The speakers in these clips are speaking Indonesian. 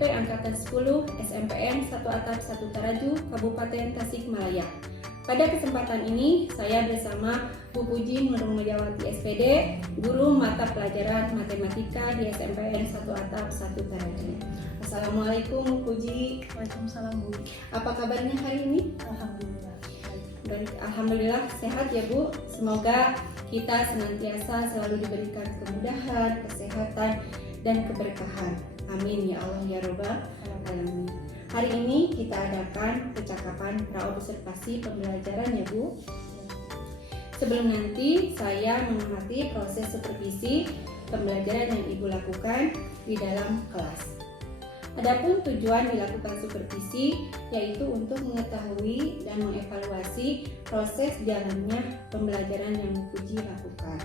SMP Angkatan 10 SMPN 1 Atap 1 Taraju, Kabupaten Tasikmalaya. Pada kesempatan ini, saya bersama Bu Puji Nurmawati SPD, guru mata pelajaran matematika di SMPN 1 Atap 1 Taraju. Assalamualaikum Bu Puji. Waalaikumsalam Bu. Apa kabarnya hari ini? Alhamdulillah. Alhamdulillah sehat ya Bu. Semoga kita senantiasa selalu diberikan kemudahan, kesehatan, dan keberkahan. Amin ya Allah ya Rabbal alamin. Hari ini kita adakan percakapan praobservasi pembelajaran ya Bu. Sebelum nanti saya mengamati proses supervisi pembelajaran yang Ibu lakukan di dalam kelas. Adapun tujuan dilakukan supervisi yaitu untuk mengetahui dan mengevaluasi proses jalannya pembelajaran yang Bu Puji lakukan.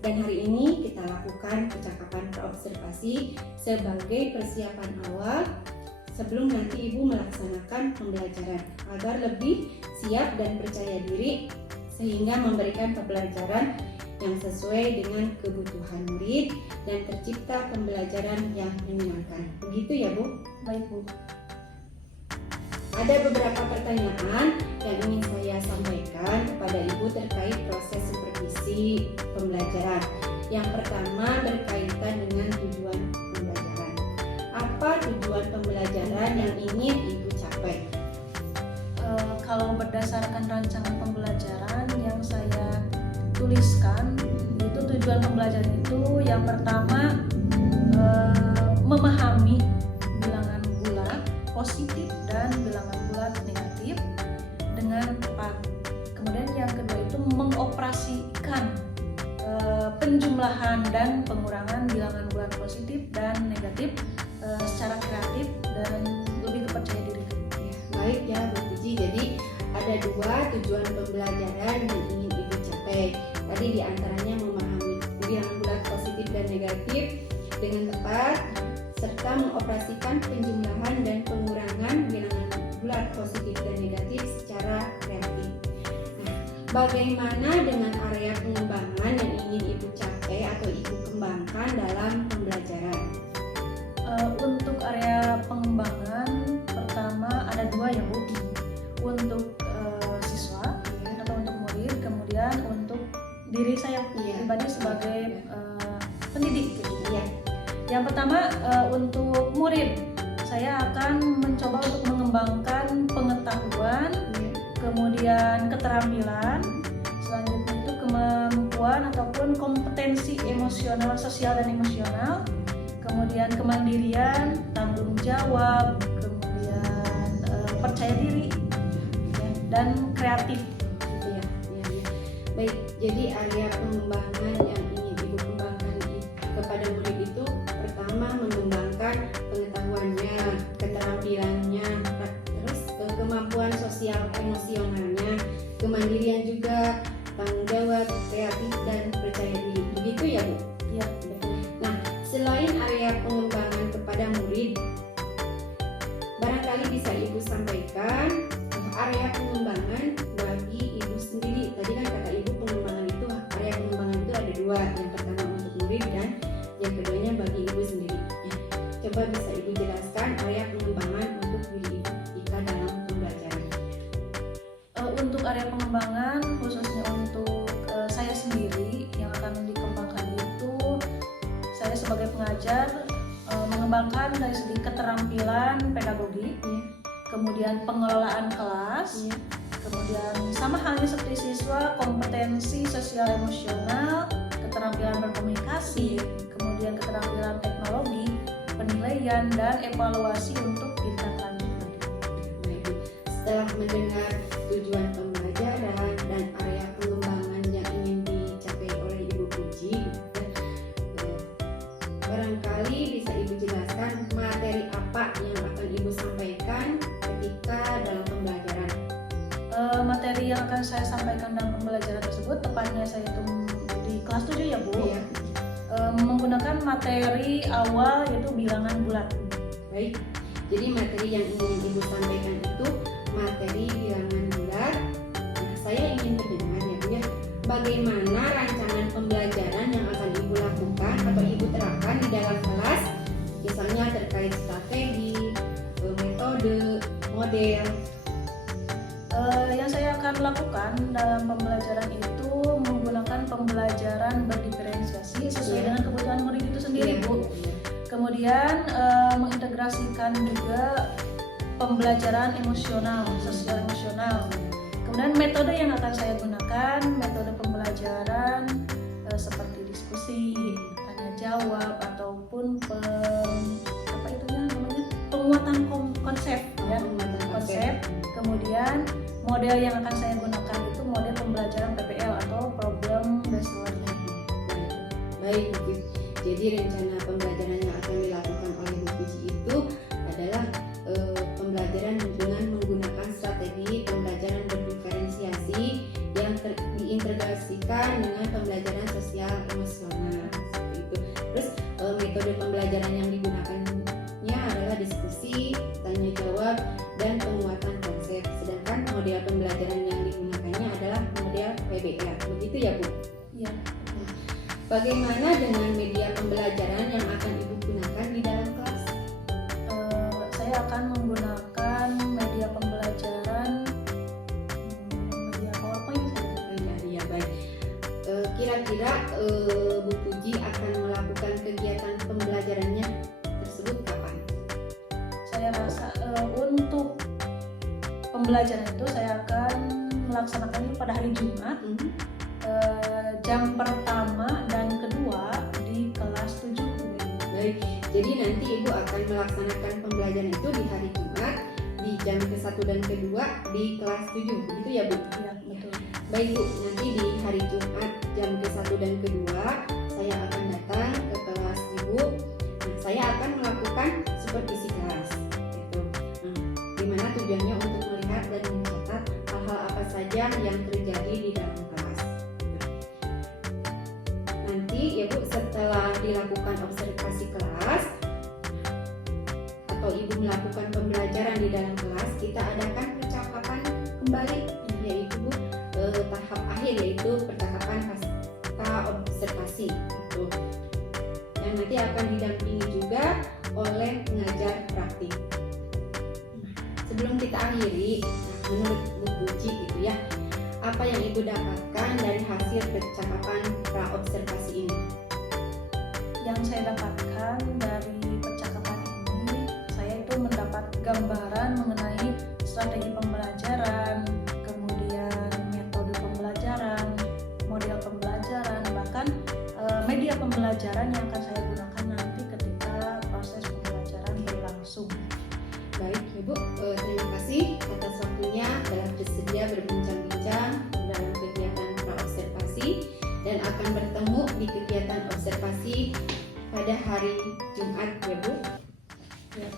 Dan hari ini kita lakukan percakapan praobservasi sebagai persiapan awal sebelum nanti Ibu melaksanakan pembelajaran agar lebih siap dan percaya diri sehingga memberikan pembelajaran yang sesuai dengan kebutuhan murid dan tercipta pembelajaran yang menyenangkan. Begitu ya Bu? Baik Bu. Ada beberapa pertanyaan yang ingin saya sampaikan kepada Ibu terkait proses supervisi pembelajaran. Yang pertama berkaitan dengan tujuan pembelajaran. Apa tujuan pembelajaran yang ingin Ibu capai? Kalau berdasarkan rancangan pembelajaran yang saya tuliskan, itu tujuan pembelajaran itu yang pertama memahami bilangan bulat positif dan bilangan bulat negatif dengan tepat. Kemudian yang kedua itu mengoperasikan penjumlahan dan pengurangan bilangan bulat positif dan negatif secara kreatif dan lebih percaya diri. Ya, baik ya Bu Puji. Jadi ada dua tujuan pembelajaran yang ingin Ibu capai. Tadi diantaranya memahami bilangan bulat positif dan negatif dengan tepat, serta mengoperasikan penjumlahan dan pengurangan bilangan bulat positif dan negatif secara kreatif. Nah, bagaimana dengan area pengembangan yang ingin Ibu capai atau Ibu kembangkan dalam pembelajaran? Untuk area pengembangan pertama ada dua ya Bu. Untuk siswa atau untuk murid, kemudian untuk diri saya pribadi sebagai pendidik gitu. Ya. Yang pertama untuk murid, saya akan mencoba untuk mengembangkan pengetahuan, kemudian keterampilan, selanjutnya itu kemampuan ataupun kompetensi emosional, sosial dan emosional, kemudian kemandirian, tanggung jawab, kemudian percaya diri, ya, dan kreatif. Gitu ya. Baik, jadi area pengembangan yang ingin Ibu kembangkan kepada murid itu pertama mengembangkan pengetahuannya, keterampilannya, terus kemampuan sosial emosionalnya, kemandirian juga, tanggung jawab, kreatif dan percaya diri. Begitu ya Bu? Ya. Nah, selain area pengembangan kepada murid, barangkali bisa Ibu sampaikan area pengembangan bagi Ibu sendiri. Tadi kan kata Ibu pengembangan itu, area pengembangan itu ada dua. Yang pertama untuk murid dan yang keduanya bagi Ibu sendiri. Ya, coba bisa Ibu jelaskan area pengembangan untuk diri Ibu jika dalam pembelajaran. Untuk area pengembangan khususnya untuk saya sendiri yang akan dikembangkan itu, saya sebagai pengajar mengembangkan dari segi keterampilan pedagogi, kemudian pengelolaan kelas, kemudian sama halnya seperti siswa, kompetensi sosial emosional, keterampilan berkomunikasi, kemudian keterampilan teknologi, penilaian dan evaluasi untuk tindak lanjut. Setelah mendengar tujuan pembelajaran dan area pengembangan yang ingin dicapai oleh Ibu Puji, barangkali bisa Ibu jelaskan materi apa yang akan Ibu sampaikan ketika dalam pembelajaran. Materi yang akan saya sampaikan dalam pembelajaran tersebut, tepatnya saya itu di kelas 7 ya Bu, menggunakan materi awal yaitu bilangan bulat. Baik, jadi materi yang ingin Ibu sampaikan itu materi bilangan bulat. Nah, saya ingin berdengar ya Bu ya, bagaimana rancangan pembelajaran yang akan Ibu lakukan atau Ibu terapkan di dalam kelas misalnya terkait strategi, metode, model. Yang saya akan lakukan dalam pembelajaran itu menggunakan pembelajaran berdiferensiasi sesuai dengan kebutuhan murid itu sendiri, Bu. Kemudian mengintegrasikan juga pembelajaran emosional, sosial emosional. Kemudian metode yang akan saya gunakan, metode pembelajaran seperti diskusi, tanya jawab, ataupun penguatan konsep, ya, konsep. Kemudian model yang akan saya gunakan itu model pembelajaran PPL atau Problem Based Learning. Baik, Bu. Jadi rencana pembelajaran yang akan dilakukan oleh Bu Puji itu adalah pembelajaran dengan menggunakan strategi pembelajaran berdiferensiasi yang diintegrasikan dengan pembelajaran sosial emosional seperti itu. Terus metode pembelajaran yang digunakannya adalah diskusi, tanya jawab, dan penguatan konsep. Sedangkan model pembelajaran yang digunakannya adalah model PBL. Begitu ya, Bu? Iya. Bagaimana dengan media pembelajaran yang akan Ibu gunakan di dalam kelas? Saya akan menggunakan media pembelajaran media PowerPoint saja. Ya, baik. Kira-kira Bu Puji akan melakukan kegiatan pembelajarannya tersebut kapan? Saya rasa untuk pembelajaran itu saya akan melaksanakannya pada hari Jumat. Jam pertama dan kedua di kelas 7. Baik, jadi nanti Ibu akan melaksanakan pembelajaran itu di hari Jumat di jam ke-1 dan ke-2 di kelas 7, begitu ya, Bu? Iya, betul. Baik, Bu, nanti di hari Jumat jam ke-1 dan ke-2 saya akan datang ke kelas Ibu. Saya akan melakukan supervisi kelas gitu. Di mana tujuannya untuk melihat dan mencatat hal-hal apa saja yang terjadi di dalam kelas. Nanti ya, Bu, setelah dilakukan observasi kelas atau Ibu melakukan pembelajaran di dalam kelas, kita adakan percakapan kembali, yaitu Bu, tahap akhir, yaitu percakapan pasca observasi itu. Yang nanti akan didampingi juga oleh pengajar praktik. Sebelum kita akhiri, menurut Bu Puji gitu ya, apa yang Ibu dapatkan dari hasil percakapan pra-observasi ini? Yang saya dapatkan dari percakapan ini, saya itu mendapat gambaran mengenai strategi pembelajaran, kemudian metode pembelajaran, model pembelajaran, bahkan media pembelajaran yang akan saya gunakan nanti ketika proses pembelajaran berlangsung. Baik ya, Bu, terima kasih atas waktunya telah bersedia berbincang-bincang dalam kegiatan pra-observasi dan akan bertemu di kegiatan observasi pada hari Jumat ya, Bu. Ya.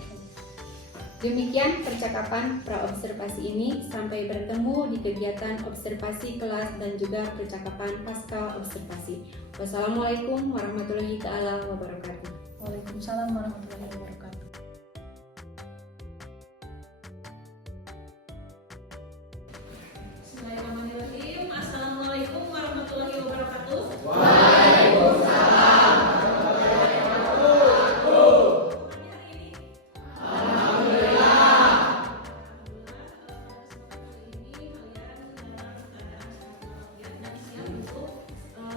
Demikian percakapan pra-observasi ini, sampai bertemu di kegiatan observasi kelas dan juga percakapan pasca observasi. Wassalamualaikum warahmatullahi wabarakatuh. Waalaikumsalam warahmatullahi wabarakatuh. Bismillahirrahmanirrahim. Assalamualaikum warahmatullahi wabarakatuh. Waalaikumsalam warahmatullahi wabarakatuh. Alhamdulillah.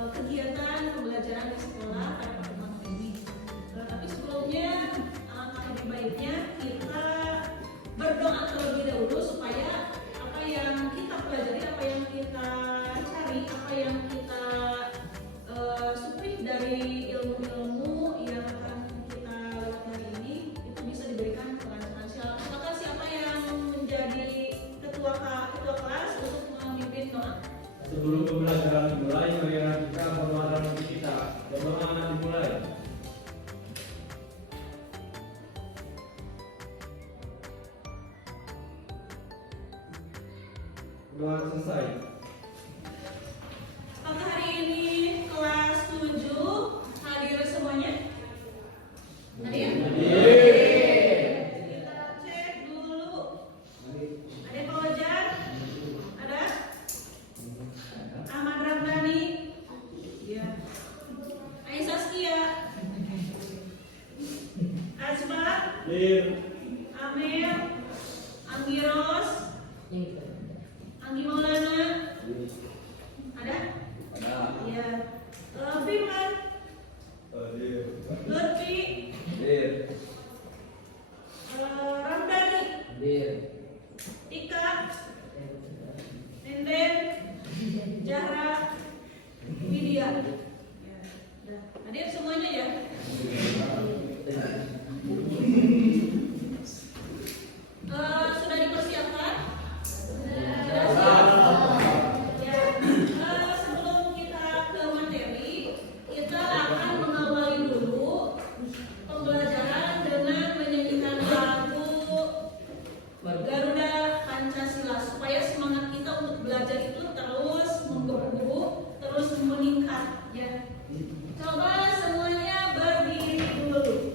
Kegiatan pembelajaran di sekolah pada pertemuan ini. Tapi sebelumnya alangkah lebih baiknya kita berdoa terlebih dahulu supaya apa yang kita pelajari, apa yang kita cari, apa yang kita suplik dari ilmu-ilmu yang akan kita lewati hari ini itu bisa diberikan kelancaran. Maka siapa yang menjadi ketua kelas untuk memimpin doa? Sebelum pembelajaran dimulai, marilah kita berdoa untuk kita. Doa dimulai. Doa selesai. Apakah hari ini kelas 7 hadir semuanya? Hadir? Kita cek dulu. Ada Pak Wajar? Ada? Ahmad Ramadhani? Iya. Aisyah Saskia? Ya. Udah. Hadir semuanya ya. Sudah dipersiapkan? Sudah siap? Ya. Sebelum kita ke materi, kita akan mengawali dulu pembelajaran dengan menyanyikan lagu Garuda Pancasila supaya semangat kita untuk belajar itu terus menggebu-gebu, terus meningkat ya. Coba semuanya berdiri dulu.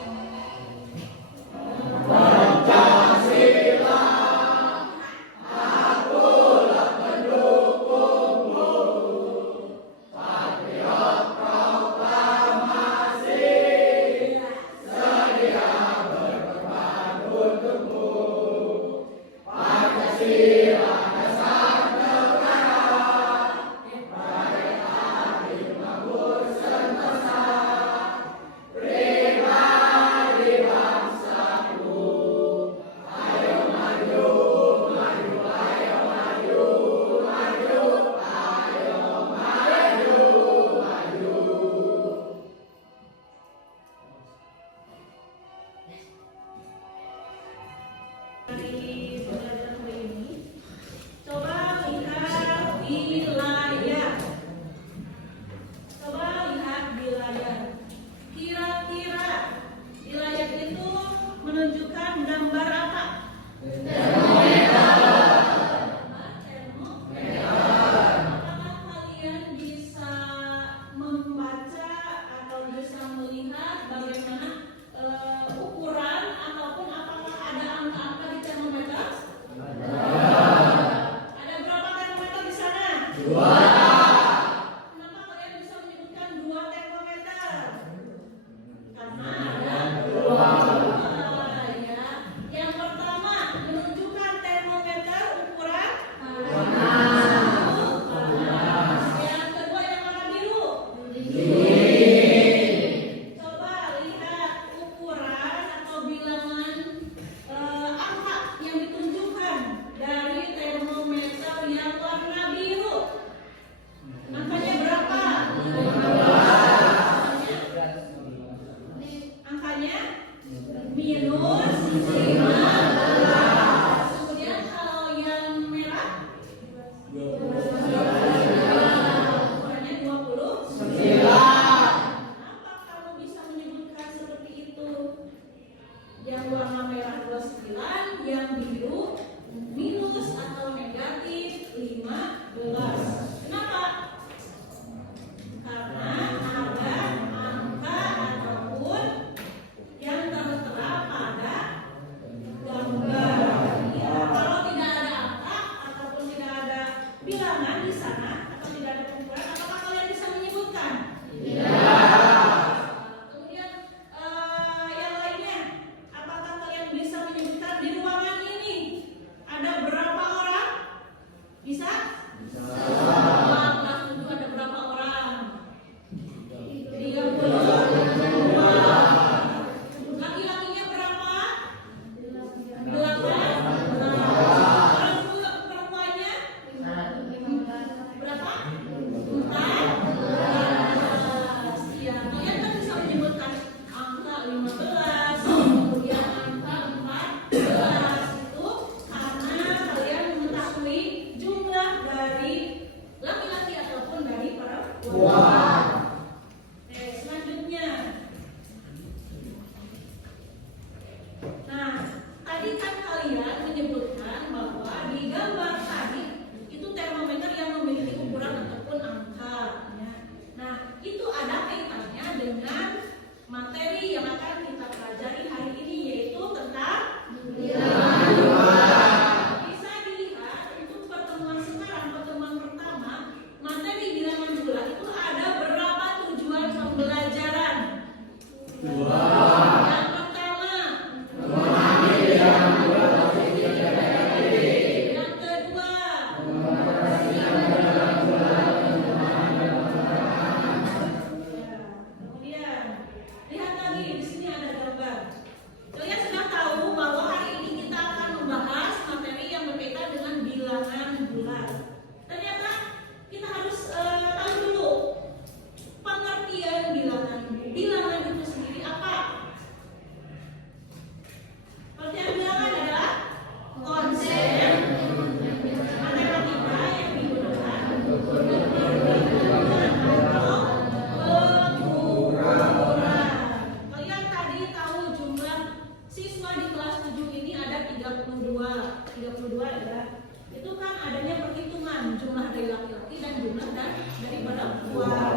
32 ya. Itu kan adanya perhitungan jumlah dari laki-laki dan jumlah dari perempuan.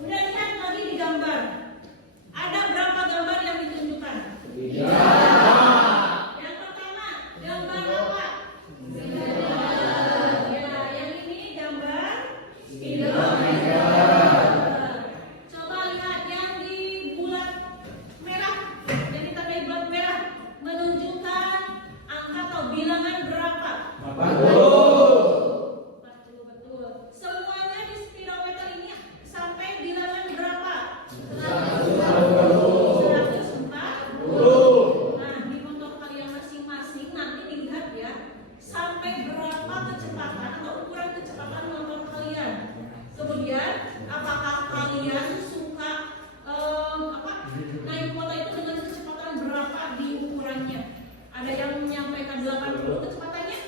Kemudian lihat lagi di gambar. Ada berapa gambar yang ditunjukkan? Yang pertama, gambar apa? Ya, yang ini gambar coba lihat yang di bulat merah, yang ditandai bulat merah menunjukkan angka atau bilangan berapa? 40. Betul. Semuanya di speedometer ini sampai bilangan berapa? 140. Nah, di motor kalian masing-masing nanti dilihat ya, sampai berapa kecepatan atau ukuran kecepatan motor kalian. Kemudian, apakah kalian suka naik motor itu dengan kecepatan berapa di ukurannya? Ada yang menyampaikan 80 kecepatannya?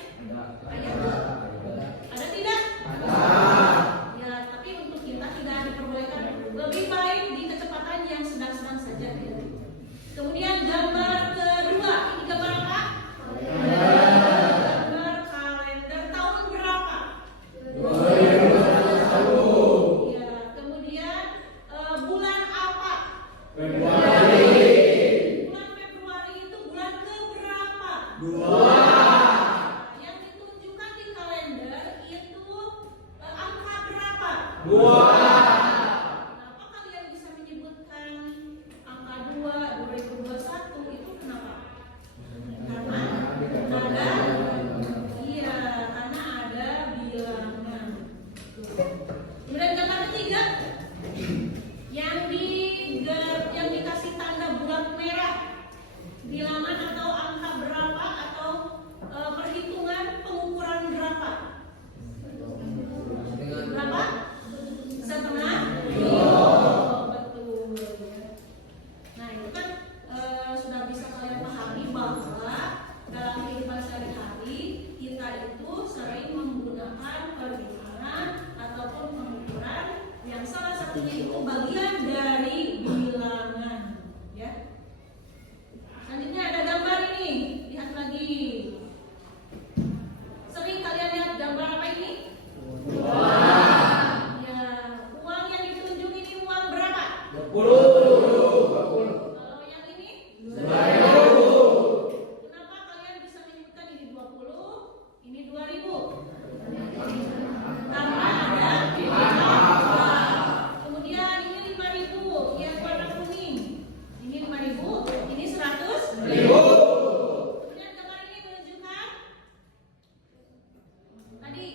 Ada tidak? Ya, tapi untuk kita tidak diperbolehkan. Lebih baik di kecepatan yang sedang-sedang saja. Ya. Kemudian gambar kedua, ini gambar apa? Gambar kalender tahun berapa? 2021. Ya, kemudian bulan apa? Februari. Bulan Februari itu bulan keberapa? 2. Yang ditunjukkan di kalender itu angka berapa? 2. Kenapa kalian bisa menyebutkan angka 2 2021 itu kenapa? Karena ada bilangan. Kemudian gambar ketiga yang dikasih tanda bulat merah, bilangan atau angka berapa atau perhitungan pengukuran berapa? Berapa? Setengah? Betul. Nah, itu kan sudah bisa kalian pahami bahwa dalam kehidupan sehari-hari kita itu sering menggunakan perhitungan ataupun pengukuran yang salah satunya itu bagian dari bilangan, ya. Selanjutnya ada gambar ini, lihat lagi. Sering kalian lihat gambar apa ini? Ya, uang yang ditunjuk ini uang berapa? 20. Kalau yang ini? 1000. Kenapa kalian bisa menyebutkan ini 20, ini 2000? Karena ada kemudian ini 5.000 yang warna kuning. Ini 5.000, ini 100.000. Kemudian gambar ini menunjukkan tadi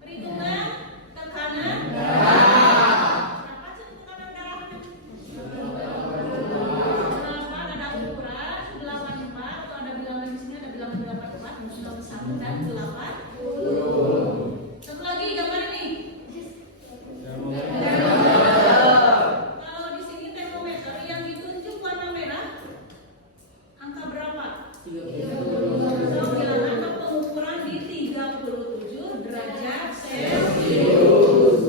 perhitungan tekanan darah. Berapa sih tekanan darahnya? Kenapa ada ukuran 84 atau ada bilangan di sini, ada bilangan 84, 91 dan 80. Satu lagi gambar ini. Kalau di sini termometer yang ditunjuk warna merah, angka berapa? 30. Bilangan atau pengukuran di 37 derajat Celcius.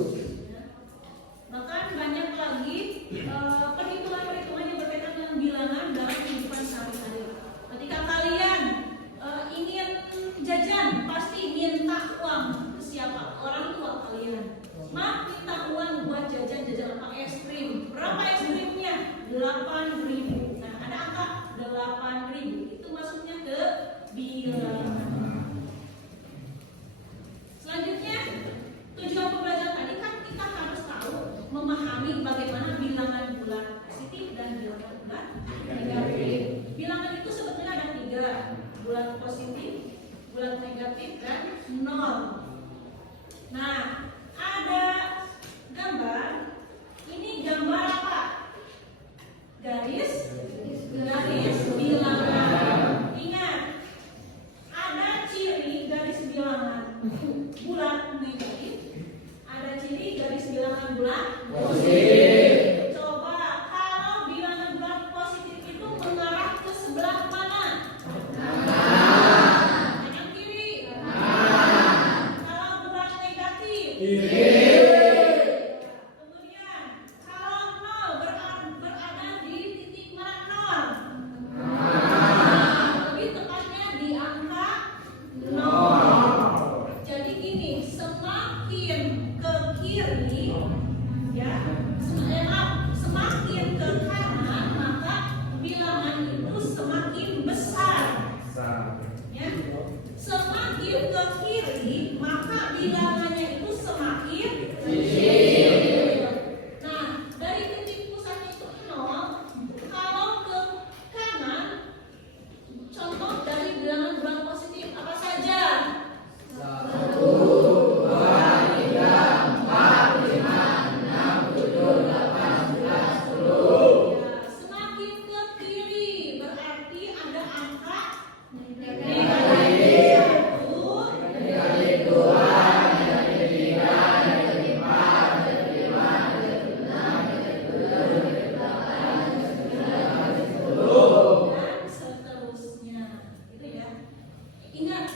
Bahkan banyak lagi perhitungan-perhitungan yang berkaitan dengan bilangan dalam kehidupan sehari-hari. Ketika kalian ingin jajan, pasti minta uang ke siapa? Orang tua kalian. Ma, minta uang buat jajan apa? Es krim. Berapa es krimnya? 8.000. Nah, ada angka 8.000. Itu masuknya ke bilangan. Selanjutnya, tujuan pembelajaran tadi kan kita harus tahu, memahami bagaimana bilangan bulat positif dan bilangan bulat negatif. Bilangan itu sebetulnya ada 3, bulat positif, bulat negatif, dan 0. Nah, ada gambar. Ini gambar apa? Garis bilangan. Ingat, ada ciri garis bilangan bulat negatif, ada ciri garis bilangan bulat positif. Coba kalau bilangan bulat positif itu mengarah ke sebelah mana? Kanan kiri. Kalau bulat negatif kemudian kalau 0 berada di titik mana 0? Lebih tepatnya di angka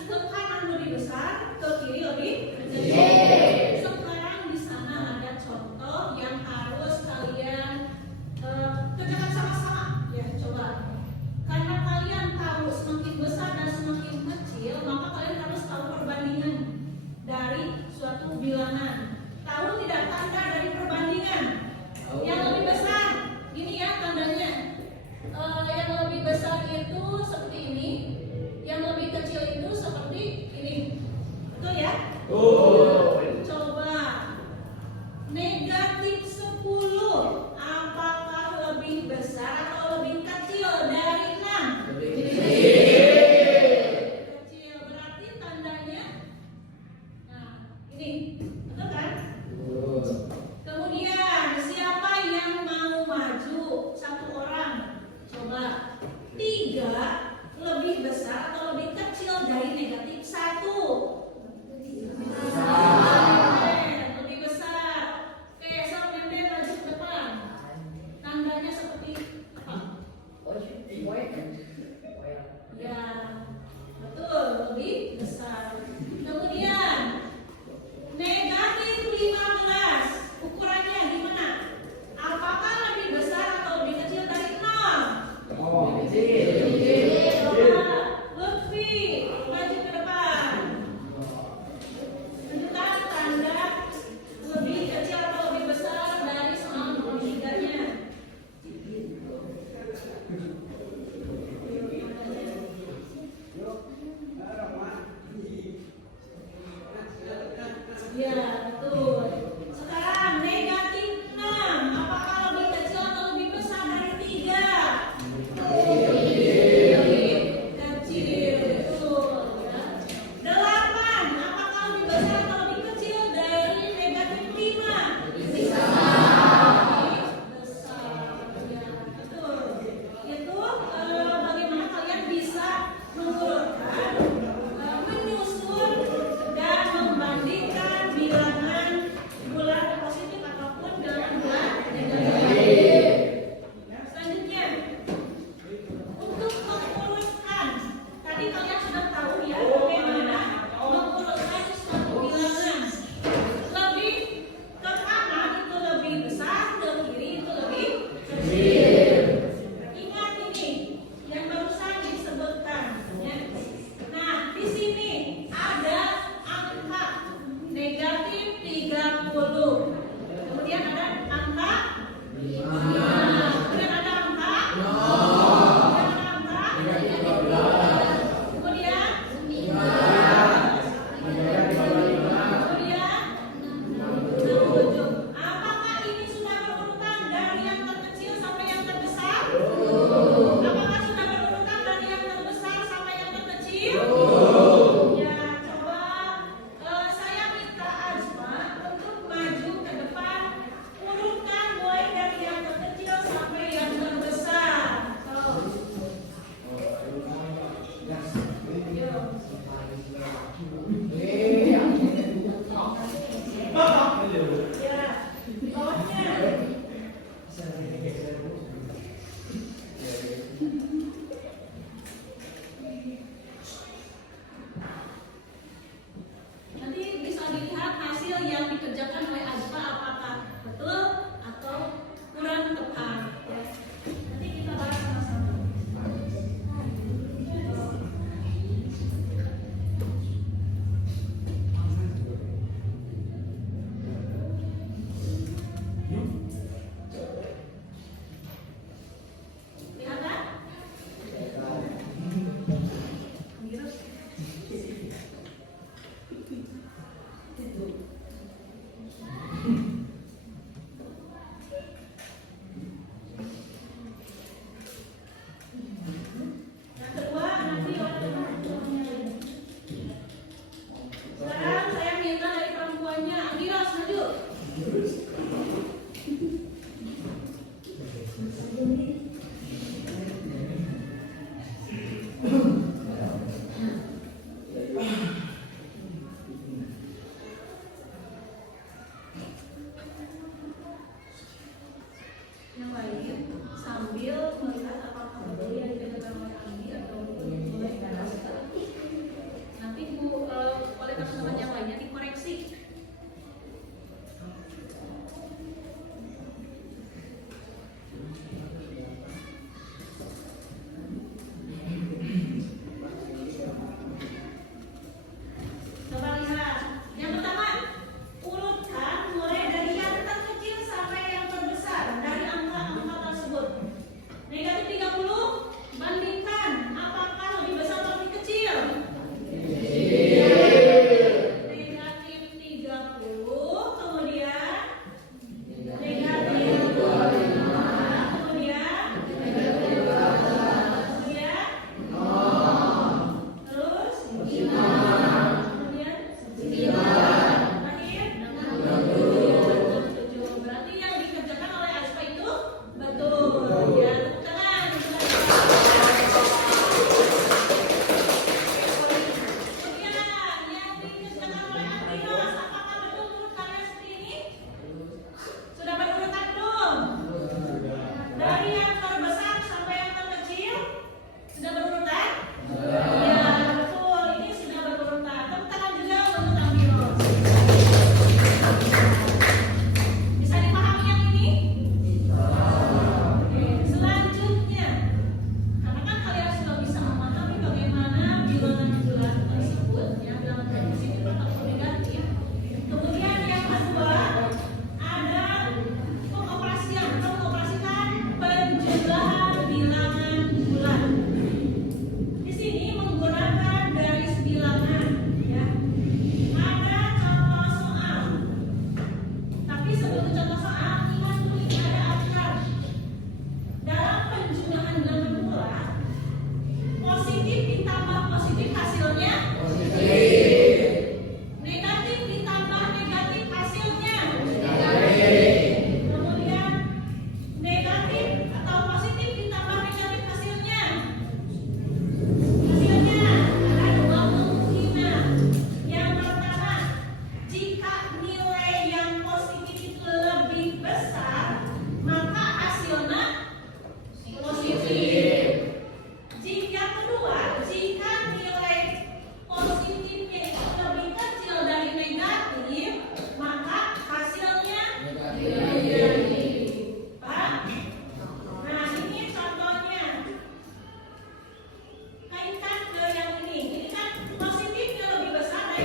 ke kanan lebih besar, ke kiri lebih kecil. Sekarang di sana ada contoh yang harus kalian kerjakan sama-sama. Ya, coba. Karena kalian tahu semakin besar dan semakin kecil, maka kalian harus tahu perbandingan dari suatu bilangan. Tahu tidak tanda dari perbandingan? Yang lebih besar, ini ya tandanya. Yang lebih besar itu seperti ini, yang lebih kecil itu seperti ini. Betul ya? Coba negatif 10 apakah lebih besar atau lebih kecil dari 6? Kecil, berarti tandanya nah ini, betul kan? Kemudian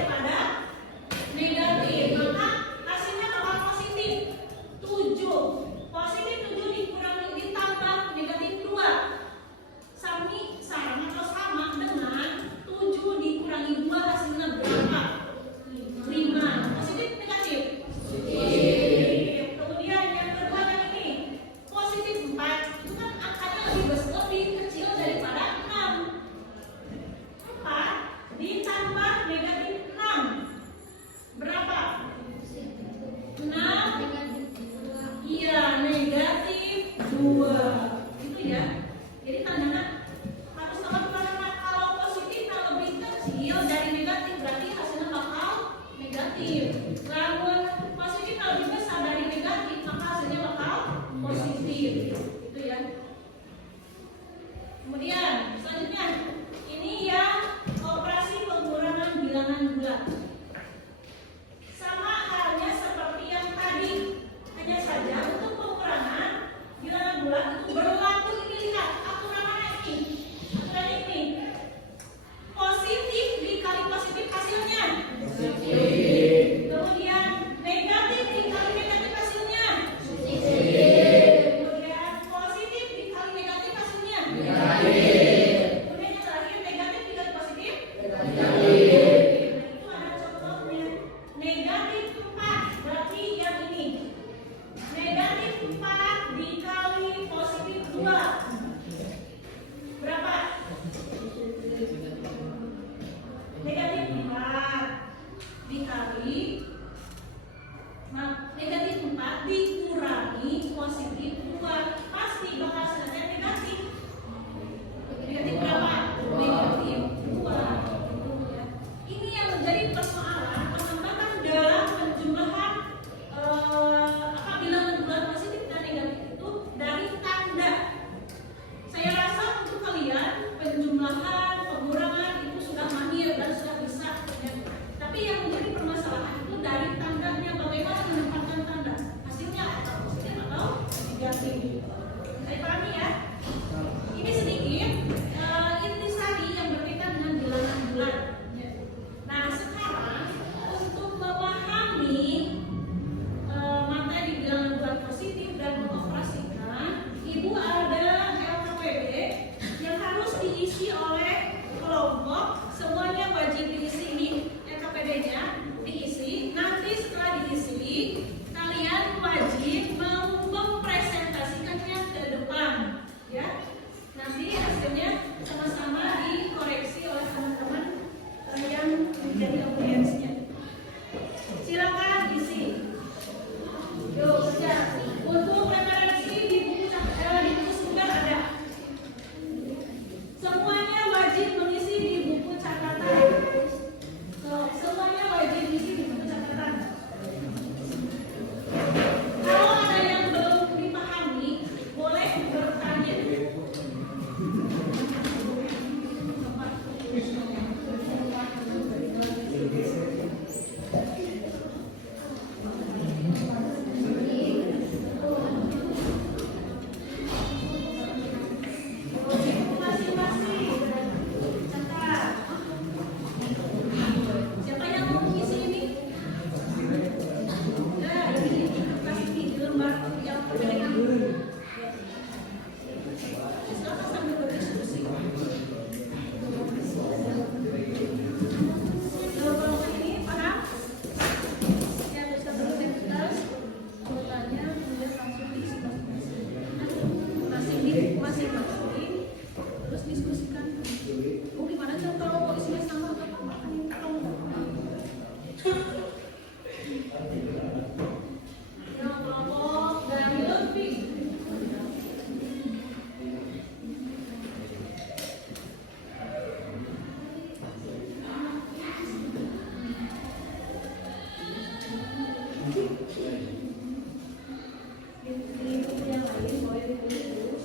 daripada negatif, maka hasilnya bakal positif 7. Positif 7 dikurangi ditambah negatif 2 sama atau sama dengan 7 dikurangi 2 hasilnya berapa? 5. Positif negatif? Positif. Kemudian yang kedua yang ini positif 4, itu kan angkanya lebih kecil daripada 6. 4 ditambah negatif 6 berapa? 6. Iya, negatif 2. Itu ya. Jadi tandanya harus sama karena kalau positif kalau lebih kecil dari negatif berarti hasilnya bakal negatif. Lalu positif kalau lebih besar dari negatif maka hasilnya bakal positif. Itu ya. Kemudian selanjutnya ini yang operasi pengurangan bilangan bulat. Sama halnya seperti yang tadi. Hanya saja untuk pengurangan bilangan bulat itu berlaku ini, lihat aturannya ini. Aturan ini. Positif dikali positif hasilnya. Kemudian negatif dikali negatif hasilnya. Kemudian positif dikali negatif hasilnya. Kemudian yang terakhir negatif dikali positif. Itu ada contohnya. Negatif 4 berarti yang ini. Negatif 4 dikali positif 2 berapa? Negatif 4 dikali negatif 4 dikurangi positif 2 pasti bakal hasilnya negatif. Negatif berapa? Negatif 2. Ini yang menjadi persoalan pengembangan dalam penjumlahan bilangan bulat positif dan negatif itu dari tanda. Saya rasa untuk kalian penjumlahan, pengurangan itu sudah mahir dan sudah bisa. Tapi yang menjadi permasalahan itu dari tandanya, bagaimana menempatkan tanda hasilnya atau positif atau negatif. Saya pahami ya. Ini sedikit intisari yang berkaitan dengan bilangan bulat. Nah sekarang untuk memahami materi bilangan bulat positif dan mengoperasikan, Ibu ada LKPD yang harus diisi oleh kelompok. Semuanya wajib diisi ini LKPD-nya diisi. Nanti setelah diisi, kalian wajib mempresentasikannya ke depan, ya. Nanti hasilnya sama-sama dikoreksi oleh teman-teman yang menjadi audiensnya. Silakan isi. Yuk kerja. Untuk referensi di buku segar ada. Semuanya wajib mengisi di buku catatan. Semuanya wajib mengisi di buku catatan. Kalau ada yang belum dipahami, boleh bertanya. Siapa yang mau mengisi ini? Ya, ini kasih di lembar yang perbedaan. Silakan sambil berdiskusi. Kalau ini paham? Ya, bisa beridentitas, urutannya, kemudian langsung diisi masing-masing, terus diskusikan. Oh, gimana sih kalau isinya sama atau apa? Yang kelompok dari lebih. Yang lain boleh ditulis.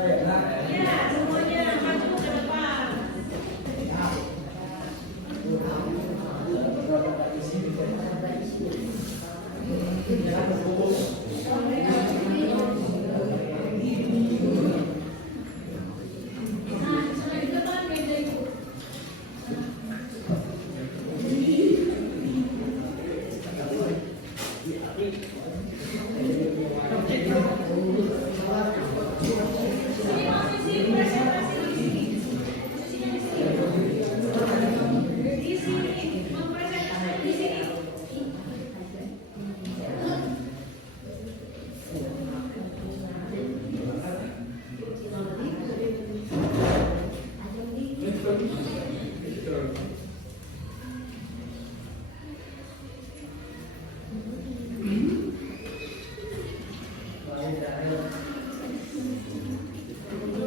Ya, semuanya maju ke depan. Nah, di depan meja ibu. Ini posisi presentasi di sini. Posisinya di sini. Di sini, mempresentasikan di sini.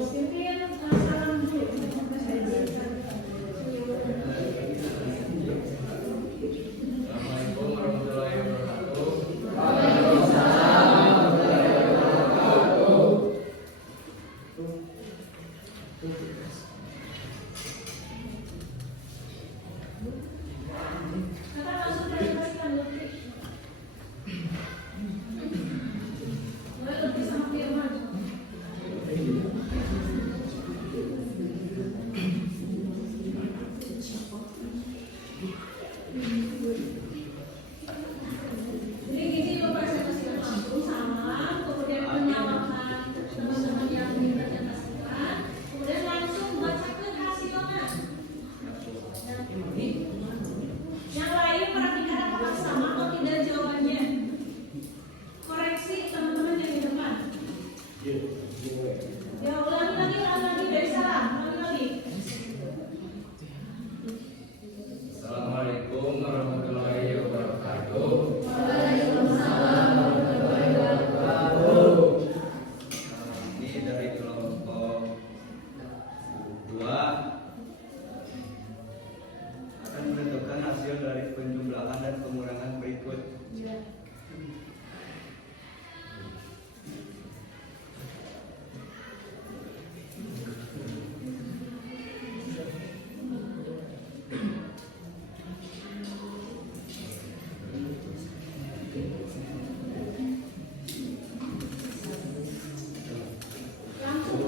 Pimpin salam dulu. Assalamualaikum warahmatullahi wabarakatuh. Kakak langsung presentasikan dulu. Boleh lebih sama Firman. Jadi gini lo presentasikan langsung salam, kemudian menyalakan teman-teman yang dipresentasikan, kemudian langsung bacakan hasilnya. Yang lain perhatikan apakah sama atau tidak jawabannya. Koreksi teman-teman yang di depan. Ya ulangi lagi dari salah, ulangi lagi. Assalamualaikum warahmatullahi wabarakatuh. Ini dari kelompok 2 akan menentukan hasil dari penjumlahan dan pengurangan berikut. Langsung.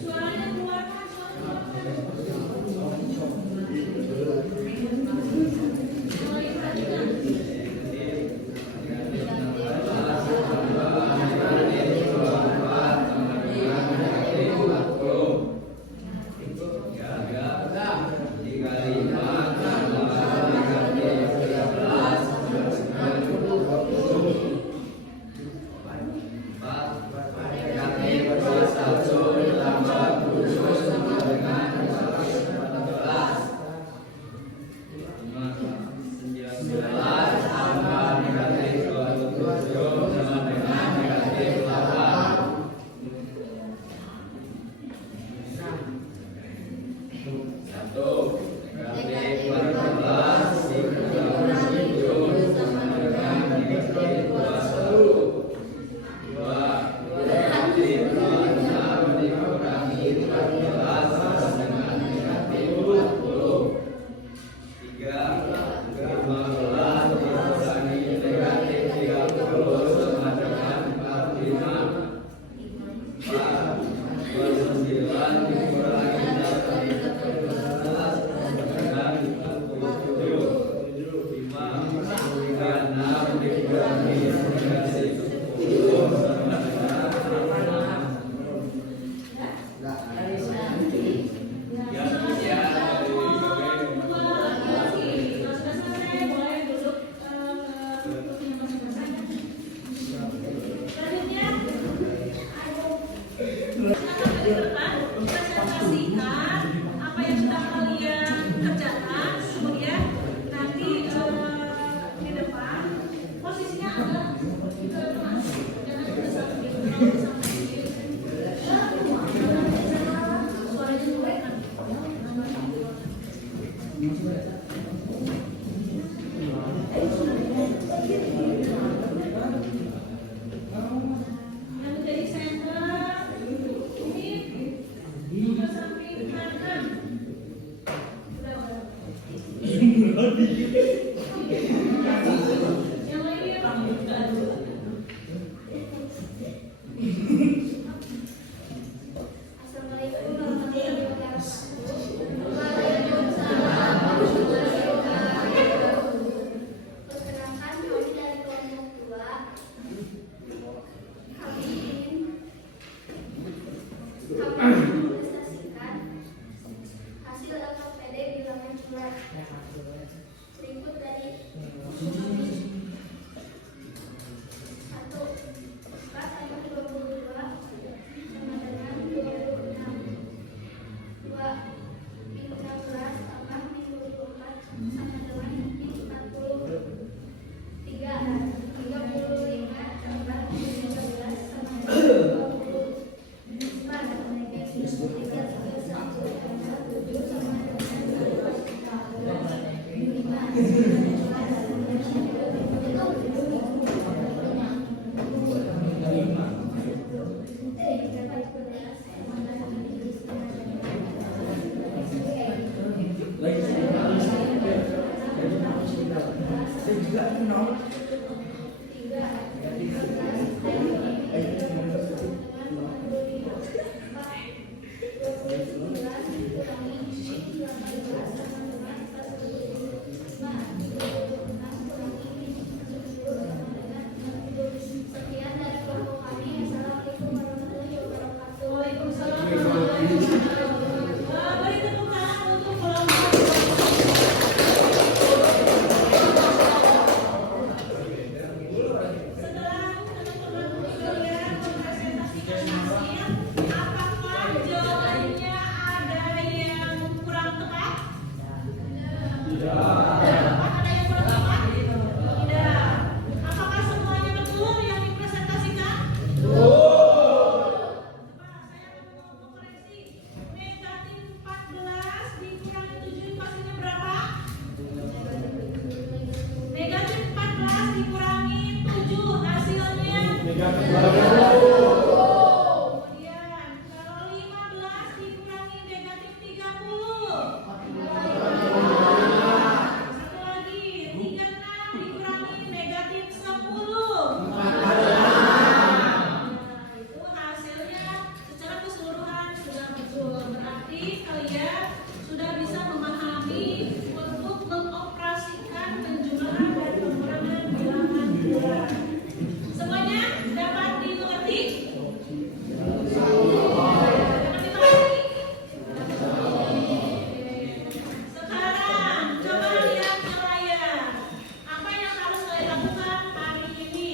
Suaranya keluarkan, mulai perhatikan. Yang menjadi center ini ke samping kanan. Yang lainnya Assalamualaikum warahmatullahi wabarakatuh. Perkenalkan kami dari kelompok 2. Kami ingin mempresentasikan hasil LKPD bilangan jumlah berikut dari 1. 4 tambah 22 sama dengan 26. 2. Min 16 tambah min 24 sama dengan min 40. 3. 35 tambah min 13 sama dengan 20. 4. Min 3 tambah 1 tambah 7 sama dengan Sekian dari kelompok kami. Assalamualaikum warahmatullahi wabarakatuh. Waalaikumsalam warahmatullahi wabarakatuh. Beri tepuk tangan untuk kelompok. Setelah teman-teman sekalian mempresentasikan hasil, apakah jawabannya ada yang kurang tepat? Apakah ada yang kurang tepat? Tidak. Apakah semuanya betul yang dipresentasikan? Saya mau koreksi. Negatif 14 dikurangi 7 hasilnya berapa? Negatif 14 dikurangi 7 hasilnya. Kemudian kalau 15 dikurangi negatif 30. Satu lagi, 36 dikurangi negatif 10. Itu hasilnya secara keseluruhan sudah betul. Berarti kalian sudah bisa memahami untuk mengoperasikan penjumlahan dan pengurangan bilangan bulan. Semuanya dapat dimengerti? Dapat dimengerti? Sekarang coba lihat ke layar. Apa yang harus kalian lakukan hari ini?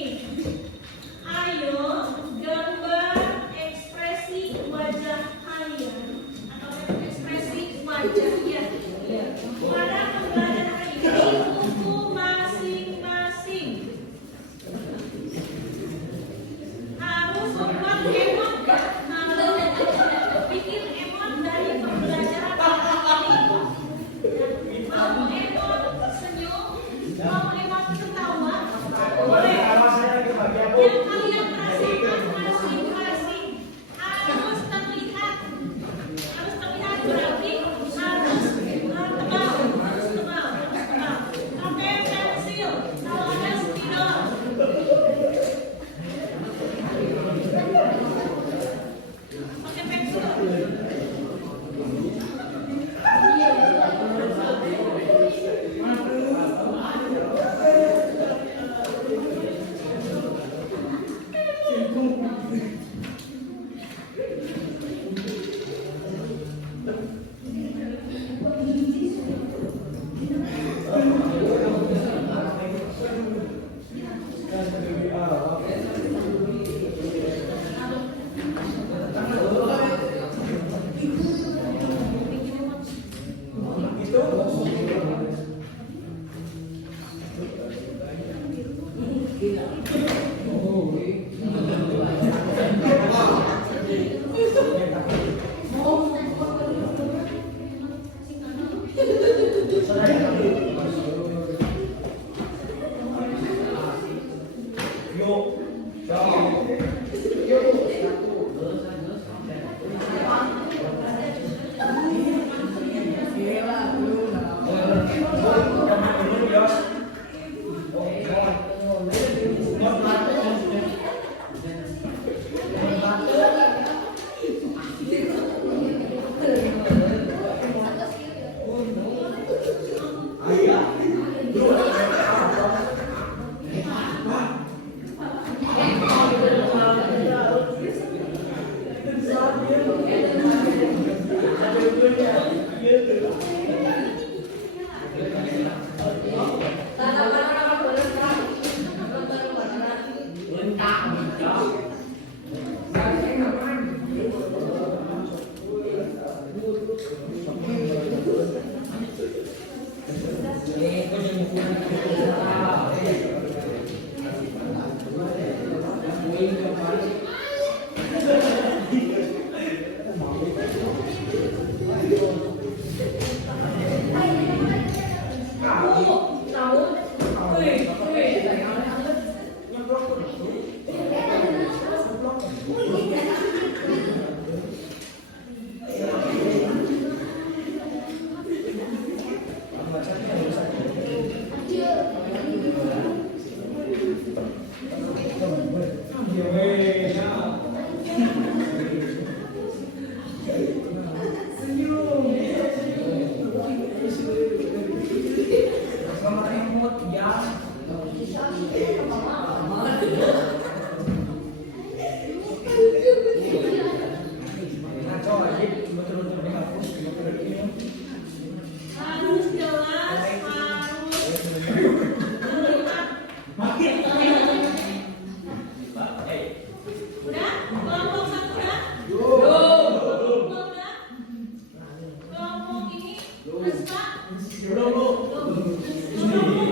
Ayo gambar ekspresi wajah kalian atau ekspresi wajahnya pada pembelajaran hari ini buku masing-masing. Harus membuat emot, harus bikin emot dari pembelajaran hari ini. Mau emot senyum, mau emot ketawa, boleh. Yang kalian rasakan masing-masing harus terlihat berarti harus tugas Pak? Belum, Bu. Udah belum?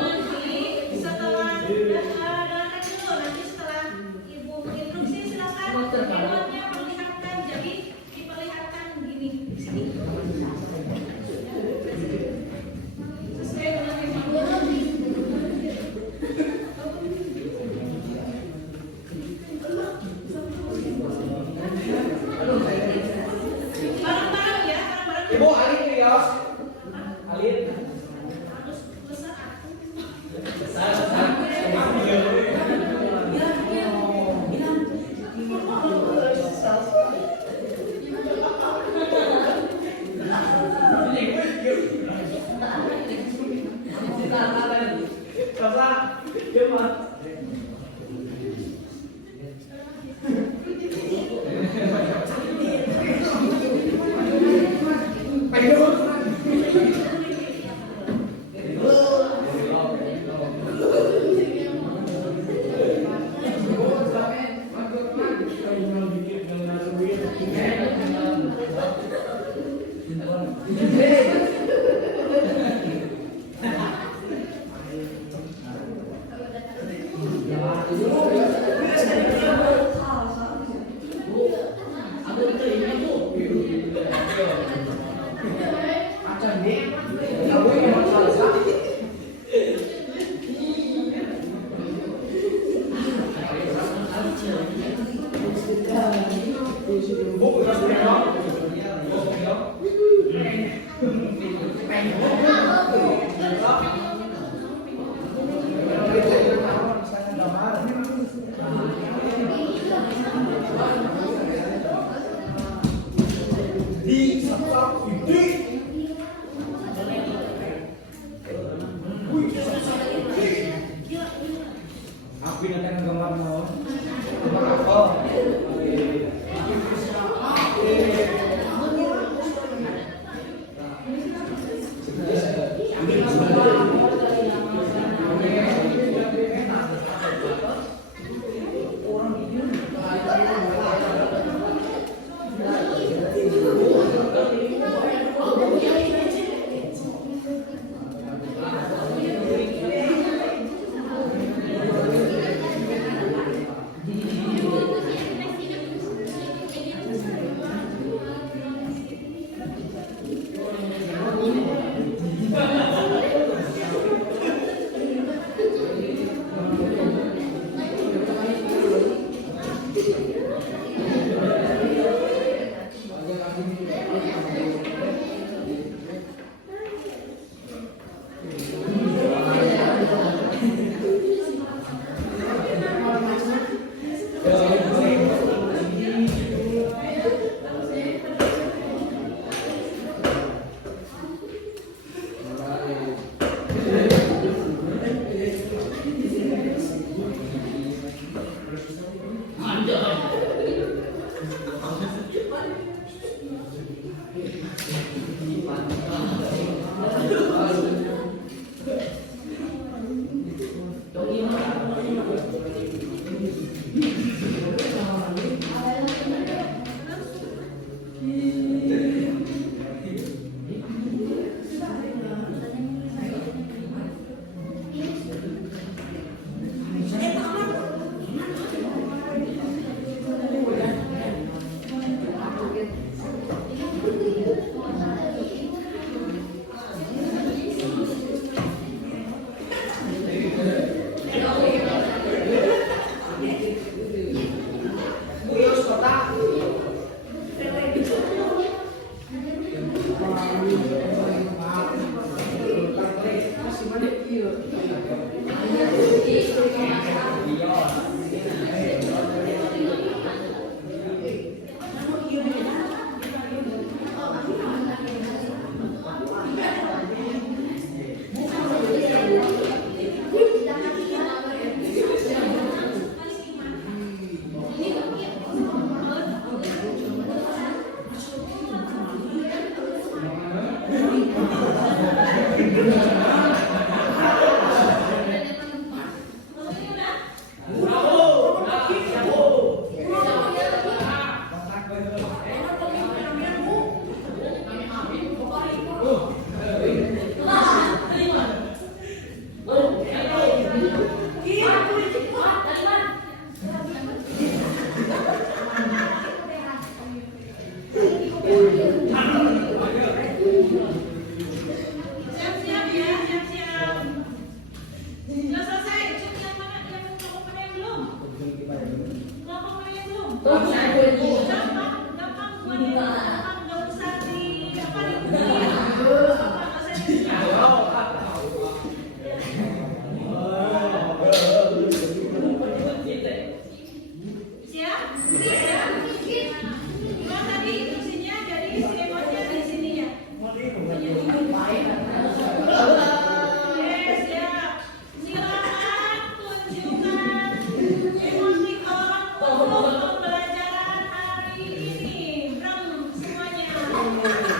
Nanti setelah nanti setelah Ibu instruksi silakan hewannya perlihatkan, jadi diperlihatkan gini di sini. Sesuai dengan tema barang-barang ya, barang-barang Ibu, Alin nih ya. Alin. harus besar. Aku nanti gambar mau. gampang buat yang gampang, nggak usah di apa siap? Gimana tadi instruksinya? Jadi si remote-nya di sini ya. Siap. Silakan tunjukkan emoticon untuk pembelajaran hari ini. Brem semuanya.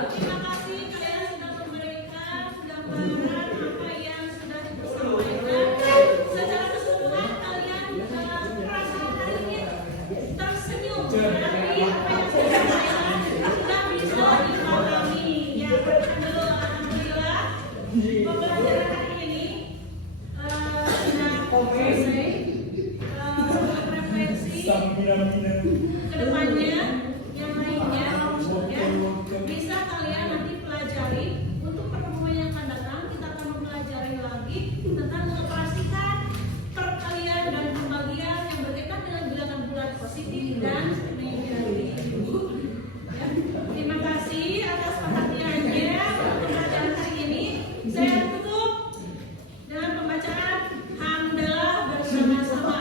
Terima kasih kalian sudah memberikan gambaran apa yang sudah disampaikan. Secara keseluruhan kalian perasaan hari ini tersenyum dari apa yang sudah disampaikan sudah bisa dipahami. Ya, alhamdulillah pembelajaran hari ini sudah selesai. Refleksi kedepannya yang lainnya ya, bisa kalian nanti pelajari untuk pertemuan yang akan datang. Kita akan mempelajari lagi tentang mengoperasikan perkalian dan pembagian yang berkaitan dengan bilangan bulat positif dan negatif. Ya. Terima kasih atas perhatiannya untuk pembelajaran hari ini. Saya tutup dengan pembacaan hamdalah bersama-sama.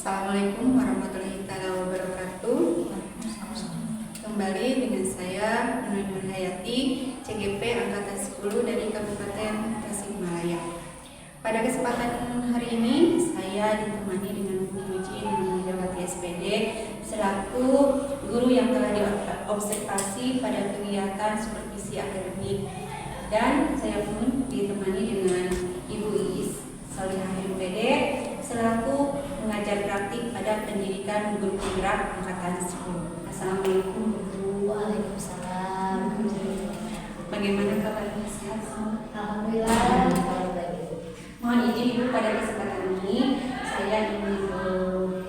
Assalamualaikum warahmatullahi wabarakatuh. Assalamualaikum warahmatullahi wabarakatuh. Kembali dengan saya Nur Hayati, CGP Angkatan 10 dari Kabupaten Tasikmalaya. Pada kesempatan hari ini saya ditemani dengan Bu Puji Nurmawati SPD selaku guru yang telah diobservasi pada kegiatan supervisi akademik, dan saya pun ditemani dengan Ibu Iis Salihah MPD selaku mengajar praktik pada pendidikan guru penggerak angkatan 10. Assalamualaikum Bu. Waalaikumsalam. Bagaimana kabarnya, sehat semua? Alhamdulillah. Mohon izin Ibu, pada kesempatan ini saya ingin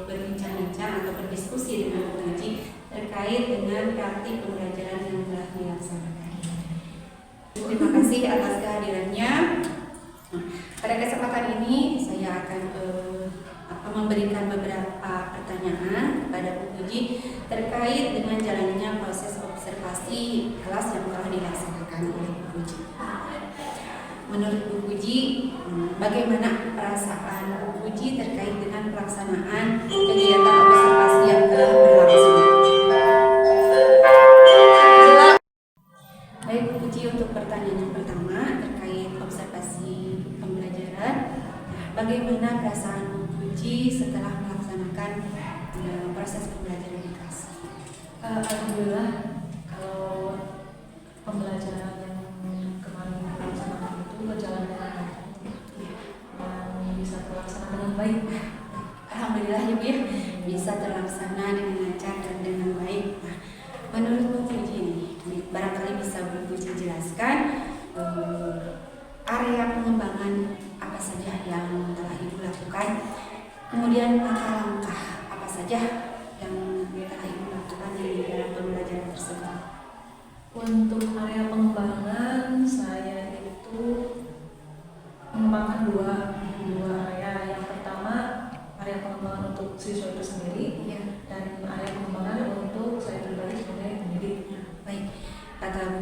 berbincang-bincang atau berdiskusi dengan Bu Puji terkait dengan praktik pembelajaran yang telah dilaksanakan. Terima kasih atas kehadirannya. Pada kesempatan ini saya akan memberikan beberapa pertanyaan kepada Bu Puji terkait dengan jalannya proses observasi kelas yang telah dilaksanakan oleh Bu Puji. Menurut Bu Puji, bagaimana perasaan Bu Puji terkait dengan pelaksanaan kegiatan observasi yang telah berlangsung? Baik Bu Puji, untuk pertanyaan yang pertama terkait observasi pembelajaran, bagaimana perasaan Bu Puji setelah melaksanakan proses pembelajaran di kelas? Alhamdulillah, kalau pembelajaran yang kemarin dilaksanakan itu berjalan dengan baik dan bisa terlaksana dengan baik. Alhamdulillah Ibu ya, bisa terlaksana dengan lancar dan dengan baik. Nah, menurut Bu Puji nih, barangkali bisa Bu Puji jelaskan area pengembangan apa saja yang telah Ibu lakukan, kemudian langkah-langkah apa saja yang telah Ibu lakukan di dalam pembelajaran tersebut. Untuk area pengembangan, saya itu mengembangkan dua area. Yang pertama, area pengembangan untuk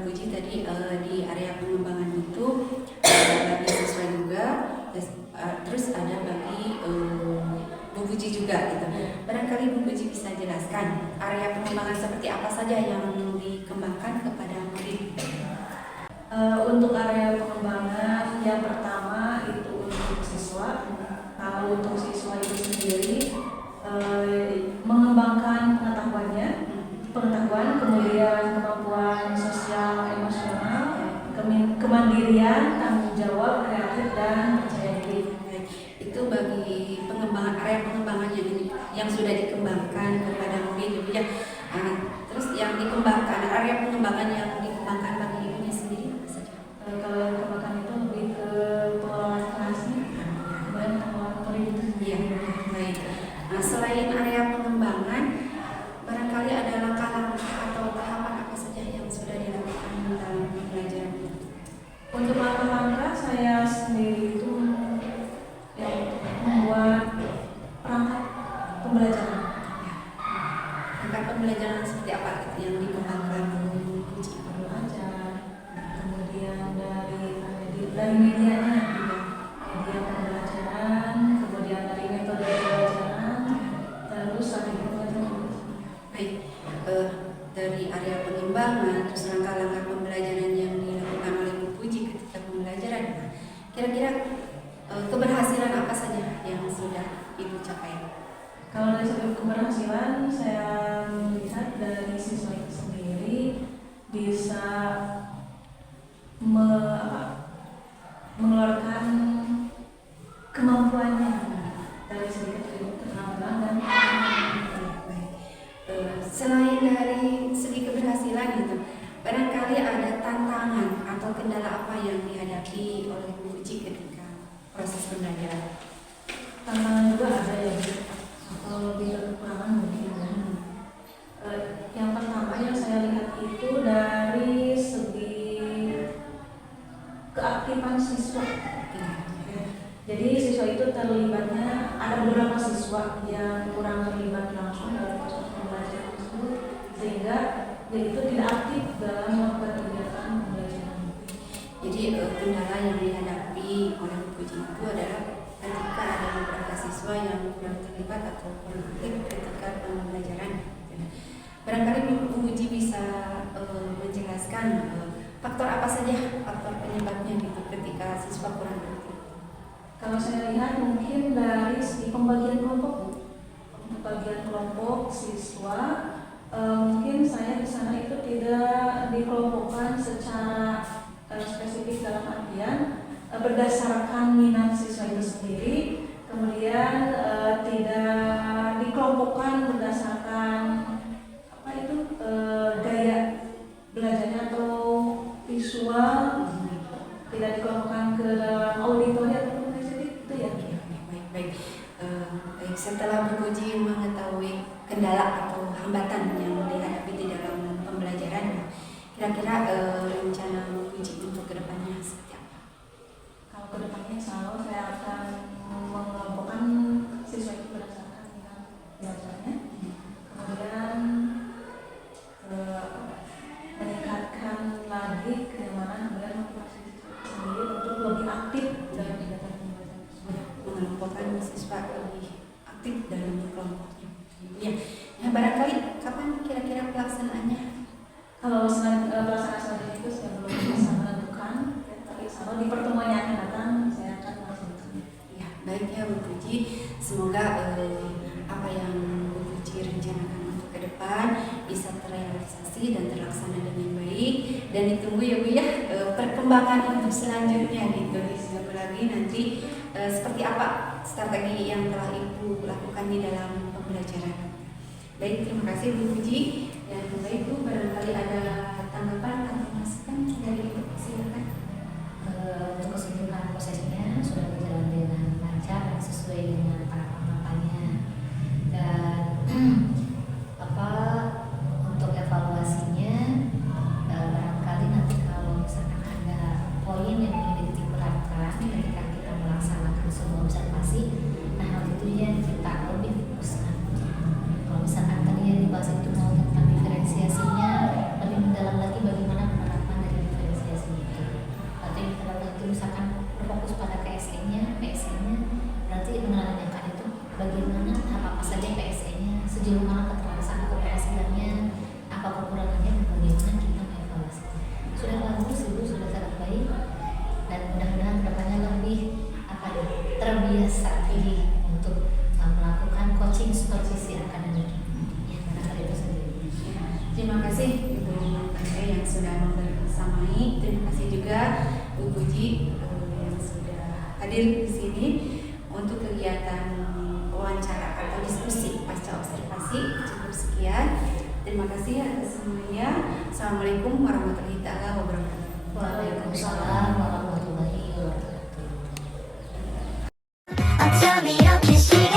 Puji tadi di area pengembangan itu bagi siswa juga, terus ada bagi Bu Puji juga gitu. Barangkali Bu Puji bisa jelaskan area pengembangan seperti apa saja yang dikembangkan kepada murid. Untuk area pengembangan yang pertama itu untuk siswa. Kalau untuk siswa itu sendiri mengembangkan pengetahuan, kemudian kemampuan sosial emosional, kemandirian, tanggung jawab, kreatif dan percaya diri. Itu bagi area pengembangan yang sudah dikembangkan kepada murid ya. Terus yang dikembangkan area pengembangan yang dikembangkan bagi ibunya sendiri apa saja? Kalau yang dikembangkan itu lebih ke pengelolaan kelasnya dan pengelolaan murid itu sendiri. Iya, baik. Nah, selain area pengembangan, barangkali ada langkah-langkah atau tahapan apa saja yang sudah dilakukan dalam pembelajaran? Untuk langkah-langkah saya sendiri itu membuat perangkat pembelajaran. Langkah pembelajaran seperti apa yang dikembangkan Puji? Belajar, kemudian dari medianya, media pembelajaran, kemudian dari metode pembelajaran, terus strategi pembelajaran. Baik, dari area pengembangan, terus langkah-langkah pembelajaran yang dilakukan oleh Bu Puji ketika pembelajaran, kira-kira keberhasilan apa saja yang sudah Ibu capai? Kalau dari segi keberhasilan, saya melihat dari siswa itu sendiri bisa mengeluarkan kemampuannya dari segi keterampilan dan Selain dari segi keberhasilan itu, barangkali ada tantangan atau kendala apa yang dihadapi oleh Bu Puji ketika proses pembelajaran? tantangan juga ada ya, atau lebih ke kekurangan mungkin ya. Yang pertama yang saya lihat itu dari segi keaktifan siswa. Jadi siswa itu terlibatnya, ada beberapa siswa yang kurang terlibat langsung dalam proses pembelajaran tersebut, sehingga dia itu tidak aktif dalam melakukan kegiatan pembelajaran. Jadi kendala yang dihadapi oleh Bu Puji itu adalah ketika ada beberapa siswa yang kurang terlibat atau kurang aktif ketika pembelajaran. Barangkali Bu Puji bisa menjelaskan faktor apa saja faktor penyebabnya gitu ketika siswa kurang aktif. Kalau saya lihat mungkin dari segi pembagian kelompok siswa, mungkin saya di sana itu tidak dikelompokkan secara spesifik dalam artian berdasarkan minat siswa itu sendiri, kemudian tidak dikelompokkan berdasarkan gaya belajarnya atau visual, tidak dikelompokkan ke dalam auditori atau itu ya. Baik. Setelah Bu Puji mengetahui kendala atau hambatan yang dihadapi di dalam pembelajaran, kira-kira rencana Bu Puji untuk kedepannya seperti apa? Kalau kedepannya selalu saya akan mengelompokkan siswa itu berdasarkan minat belajarnya, kemudian meningkatkan lagi kenyamanan, kemudian motivasi sendiri untuk lebih aktif dalam kegiatan pembelajaran tersebut. Mengelompokkan siswa lebih aktif dalam kelompoknya. Ya, barangkali kapan kira-kira pelaksanaannya? Kalau pelaksanaan selanjutnya itu saya belum bisa menentukan, ya, tapi insya Allah di pertemuan yang akan datang saya akan melaksanakan. Ya, baik ya Bu Puji. Semoga apa yang Bu Puji rencanakan untuk ke depan bisa terrealisasi dan terlaksana dengan baik, dan ditunggu ya Bu ya perkembangan untuk selanjutnya gitu. Siapa lagi nanti seperti apa strategi yang telah Ibu lakukan di dalam pembelajaran. Baik, terima kasih Bu Puji. Dan baik Bu, barangkali ada tanggapan atau masukan dari Ibu, silakan. Untuk keseluruhan prosesnya sudah berjalan dengan lancar sesuai dengan tahapan-tahapannya, dan untuk evaluasinya barangkali nanti kalau misalkan ada poin yang ingin dititik beratkan ketika kita melaksanakan sebuah observasi, nah hal itu yang kita lebih fokuskan. Kalau misalkan tadi yang dibahas itu mau tentang diferensiasinya, lebih mendalam lagi bagaimana penerapan bisa pilih untuk melakukan coaching supervisi akademik. Ya, barangkali itu sendiri. Terima kasih Ibu Andre yang sudah membersamai. Terima kasih juga Bu Puji yang sudah hadir di sini untuk kegiatan wawancara atau diskusi pasca observasi. Cukup sekian. Terima kasih atas semuanya. Assalamualaikum warahmatullahi wabarakatuh. Waalaikumsalam warahmatullahi wabarakatuh. I'll turn me up, you see.